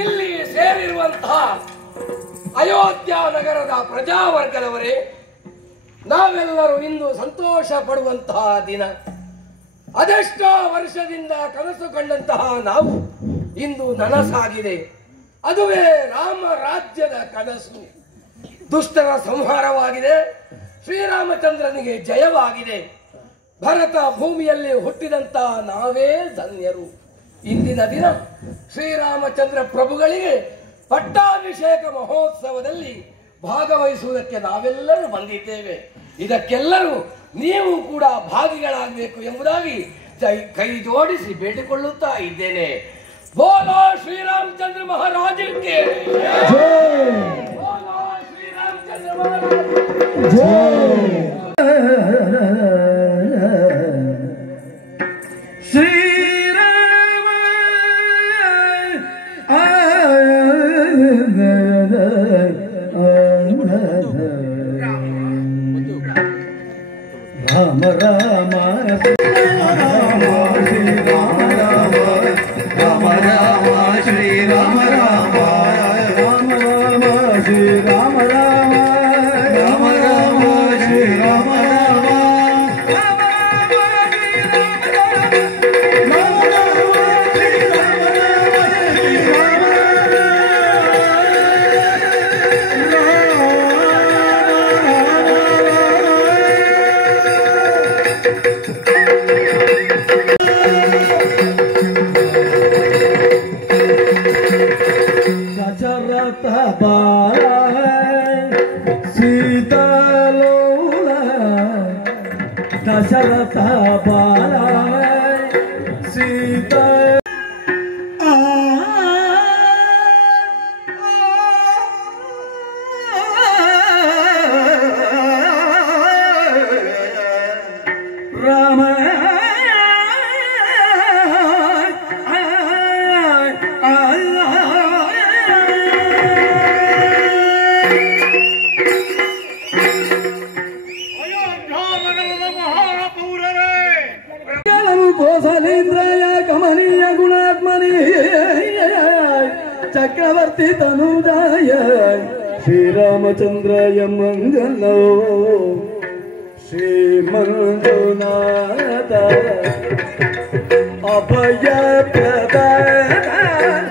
ಇಲ್ಲಿ ಸೇರಿರುವಂತಹ ಅಯೋಧ್ಯ ನಗರದ ಪ್ರಜಾವರ್ಗದವರೇ, ನಾವೆಲ್ಲರೂ ಇಂದು ಸಂತೋಷ ಪಡುವಂತಹ ದಿನ. ಅದೆಷ್ಟೋ ವರ್ಷದಿಂದ ಕನಸು ಕಂಡಂತಹ ನಾವು ಇಂದು ನನಸಾಗಿದೆ. ಅದುವೇ ರಾಮ ರಾಜ್ಯದ ಕನಸು. ದುಷ್ಟರ ಸಂಹಾರವಾಗಿದೆ, ಶ್ರೀರಾಮಚಂದ್ರನಿಗೆ ಜಯವಾಗಿದೆ. ಭರತ ಭೂಮಿಯಲ್ಲಿ ಹುಟ್ಟಿದಂತಹ ನಾವೇ ಧನ್ಯರು. ಇಂದಿನ ದಿನ ಶ್ರೀರಾಮಚಂದ್ರ ಪ್ರಭುಗಳಿಗೆ ಪಟ್ಟಾಭಿಷೇಕ ಮಹೋತ್ಸವದಲ್ಲಿ ಭಾಗವಹಿಸುವುದಕ್ಕೆ ನಾವೆಲ್ಲರೂ ಬಂದಿದ್ದೇವೆ. ಇದಕ್ಕೆಲ್ಲರೂ ನೀವು ಕೂಡ ಭಾಗಿಗಳಾಗಬೇಕು ಎಂಬುದಾಗಿ ಕೈ ಜೋಡಿಸಿ ಬೇಡಿಕೊಳ್ಳುತ್ತಾ ಇದ್ದೇನೆ. ಬೋಲೋ ಶ್ರೀರಾಮಚಂದ್ರ ಮಹಾರಾಜಕ್ಕೆ ಬೋಲೋ ಶ್ರೀರಾಮಚಂದ್ರ ಮಹಾರಾಜ. राम राम राम राम श्री राम राम राम राम श्री राम राम राम राम श्री राम राम दशरथ बाला सीता राम कौशलेन्द्रय कमनीय गुणात्मनि चक्रवर्ती तनुजाय श्रीरामचंद्रय मंगलो श्री मंजुनाथ अभय प्रदान